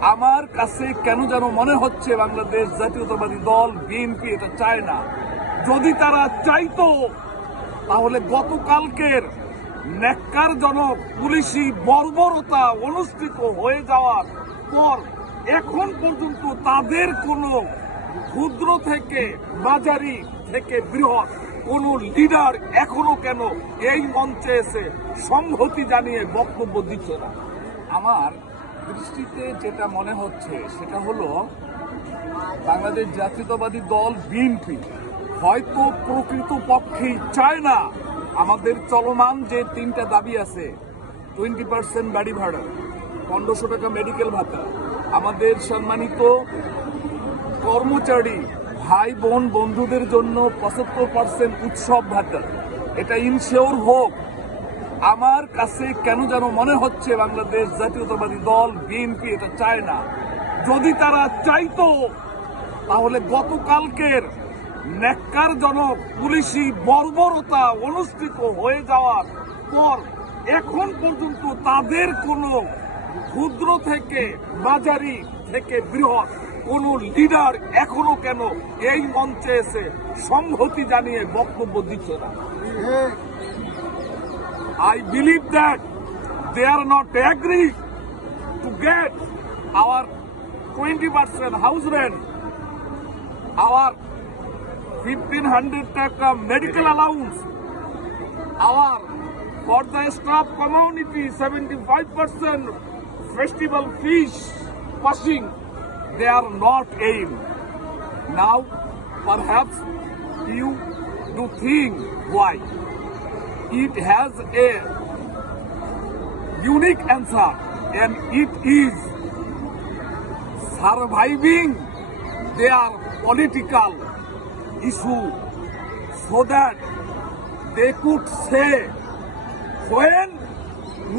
আমার কাছে কেন যেন মনে হচ্ছে বাংলাদেশ জাতীয়তাবাদী দল, বিএনপি, এটা চায় না। যদি তারা চাইতো, তাহলে গতকালকের ন্যাক্কারজনক পুলিশি বর্বরতা অনুষ্ঠিত হয়ে যাওয়ার পর এখন পর্যন্ত তাদের কোনো ক্ষুদ্র থেকে বাজারি থেকে বৃহৎ কোন লিডার এখনও কেন এই মঞ্চে এসে সংহতি জানিয়ে বক্তব্য দিচ্ছে না। আমার দৃষ্টিতে যেটা মনে হচ্ছে, সেটা হলো বাংলাদেশ জাতীয়তাবাদী দল বিএনপি হয়তো প্রকৃত পক্ষেই চায় না আমাদের চলমান যে তিনটা দাবি আছে টোয়েন্টি পার্সেন্ট বাড়ি ভাড়া, পনেরোশো টাকা মেডিকেল ভাতা, আমাদের সম্মানিত কর্মচারী, ভাই, বোন, বন্ধুদের জন্য পঁচাত্তর পার্সেন্ট উৎসব ভাতা, এটা ইনশিওর হোক আমার কাছে কেন যেন মনে হচ্ছে বাংলাদেশ জাতীয়তাবাদী দল, বিএনপি, এটা চায় না। যদি তারা চাইতো, তাহলে গতকালকের ন্যাক্কারজনক পুলিশি বর্বরতা অনুষ্ঠিত হয়ে যাওয়ার পর এখন পর্যন্ত তাদের কোনো ক্ষুদ্র থেকে বাজারি থেকে বৃহৎ কোন লিডার এখনও কেন এই মঞ্চে এসে সংহতি জানিয়ে বক্তব্য দিচ্ছে না? I believe that they are not agree to get our 20% house rent, our 1500 taka medical allowance, our for the staff community 75% festival fees passing, they are not aim. Now, perhaps you do think why it has a unique answer and it is surviving their political issue so that they could say when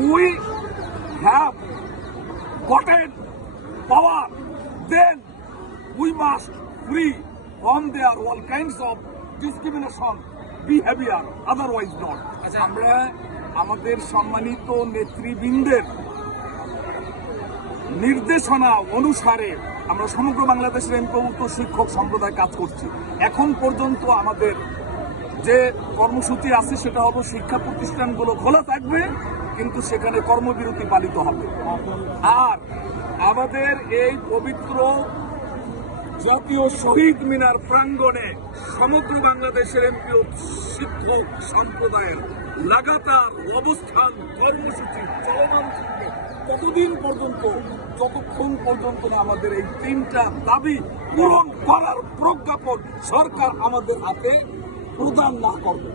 we have gotten power then we must free from their all kinds of discrimination behavior otherwise not. আমরা আমাদের সম্মানিত নেতৃবৃন্দের নির্দেশনা অনুসারে আমরা সমগ্র বাংলাদেশের এমপ্রভুত্ব শিক্ষক সম্প্রদায় কাজ করছি। এখন পর্যন্ত আমাদের যে কর্মসূচি আছে সেটা হলো শিক্ষা প্রতিষ্ঠানগুলো খোলা থাকবে কিন্তু সেখানে কর্মবিরতি পালিত হবে। আর আমাদের এই পবিত্র জাতীয় শহীদ মিনার প্রাঙ্গণে সমগ্র বাংলাদেশের এমপি শিক্ষক সম্প্রদায়ের লাগাতার অবস্থান, কর্মসূচি চলমান থাকবে। ততদিন পর্যন্ত, যতক্ষণ পর্যন্ত না আমাদের এই তিনটা দাবি পূরণ করার প্রজ্ঞাপন সরকার আমাদের হাতে প্রদান না করবে।